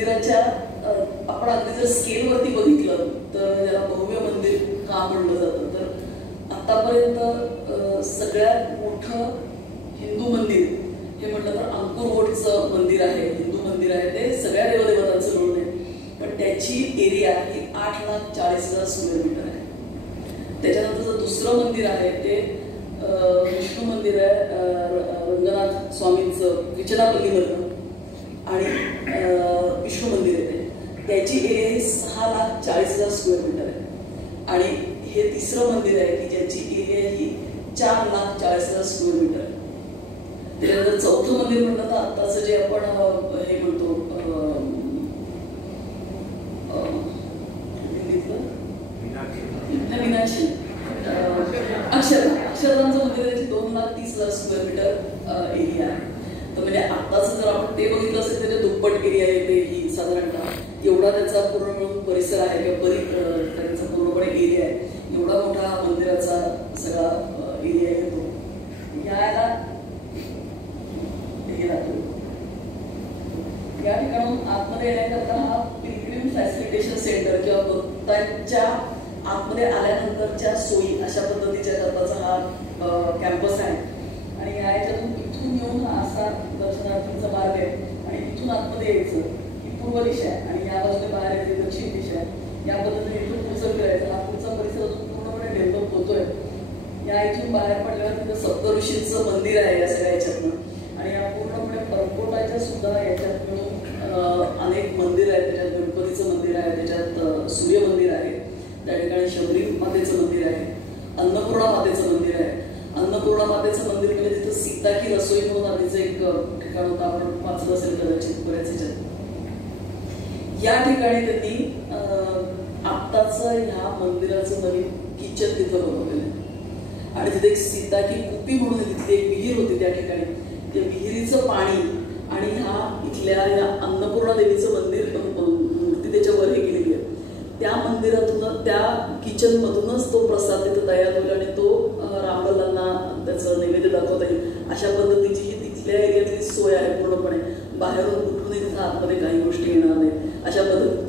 मंदिराच्या आपण अगदी जर स्केलवरती बघितलं तर त्याला भव्य मंदिर का म्हणलं जातं, तर आतापर्यंत सगळ्यात मोठं हिंदू मंदिर हे म्हटलं तर अंकुरवटचं मंदिर आहे, हिंदू मंदिर आहे, ते सगळ्या देवदेवतांचं मिळून आहे. पण त्याची एरिया ही 8,40,000 स्क्वेअर मीटर आहे. त्याच्यानंतरचं दुसरं मंदिर आहे ते विष्णू मंदिर आहे रंगनाथ स्वामींचं विचनापल्लीमधलं, आणि विष्णू मंदिर आहे त्याची एरिया ही 6,40,000 स्क्वेअर मीटर आहे. आणि हे तिसरं मंदिर आहे की ज्याची एरिया ही 4,40,000 स्क्वेअर मीटर आहे. त्यानंतर चौथं मंदिर म्हटलं तर आत्ताचं जे आपण हे म्हणतो मीनाक्षी अक्षरधामचं मंदिर आहे, 2,30,000 स्क्वेअर मीटर एरिया आहे. तर म्हणजे आत्ताच जर आपण ते बघितलं असेल त्याच्या दुप्पट एरिया येते ही साधारणतः, एवढा त्याचा पूर्ण मिळून परिसर आहे किंवा त्यांचा पूर्णपणे एरिया आहे, एवढा मोठा मंदिराचा सगळा एरिया येतो. याला या ठिकाणून आतमध्ये येण्याकरता हा पिलग्रिम फॅसिलिटेशन सेंटर किंवा भक्तांच्या आतमध्ये आल्यानंतरच्या सोयी अशा पद्धतीच्या करताचा हा कॅम्पस आहे. आणि या याच्यातून इथून येऊन हा असा दर्शनार्थींचा मार्ग आहे आणि इथून आतमध्ये यायचं ही पूर्व दिशा आहे आणि या बाजूने बाहेर येते दक्षिण दिशा आहे. या पद्धतीने इथून पुढचं फिरायचं. हा पुढचा परिसर अजून पूर्णपणे डेव्हलप होतोय. या इथून बाहेर पडल्यावर तिथं सप्तऋषींचं मंदिर आहे या सगळ्या याच्यातनं, आणि या पूर्णपणे परकोटाच्या सुद्धा याच्यात मिळून अनेक मंदिर आहेत. त्याच्यात गणपतीचं मंदिर आहे, त्याच्यात सूर्य मंदिर आहे, त्या ठिकाणी शबरी मातेचं मंदिर आहे, अन्नपूर्णा मातेचं मंदिर आहे. अन्नपूर्णा मातेचं मंदिर म्हणजे तिथं सीता की रसोई म्हणून आधीचं एक ठिकाण होतं, आपण वाचलं असेल कदाचित बऱ्याच ह्याच्यात. या ठिकाणी त्यांनी आत्ताचं ह्या मंदिराचं नवीन किचन तिथं बनवलेलं आहे. आणि तिथे एक सीता की कुपी म्हणून तिथली एक विहीर होती त्या ठिकाणी. त्या विहिरीचं पाणी आणि ह्या इथल्या या अन्नपूर्णा देवीचं मंदिर मूर्ती त्याच्यावर हे केलेली आहे, त्या मंदिरातून त्या किचन मधूनच तो प्रसाद तिथं तयार होईल आणि तो रामलल्लांना त्याचं नैवेद्य दाखवता येईल अशा पद्धतीची ही तिथल्या एरियातली सोय आहे पूर्णपणे. बाहेरून कुठूनही तिथं आतमध्ये काही गोष्टी येणार नाही अशा पद्धतीने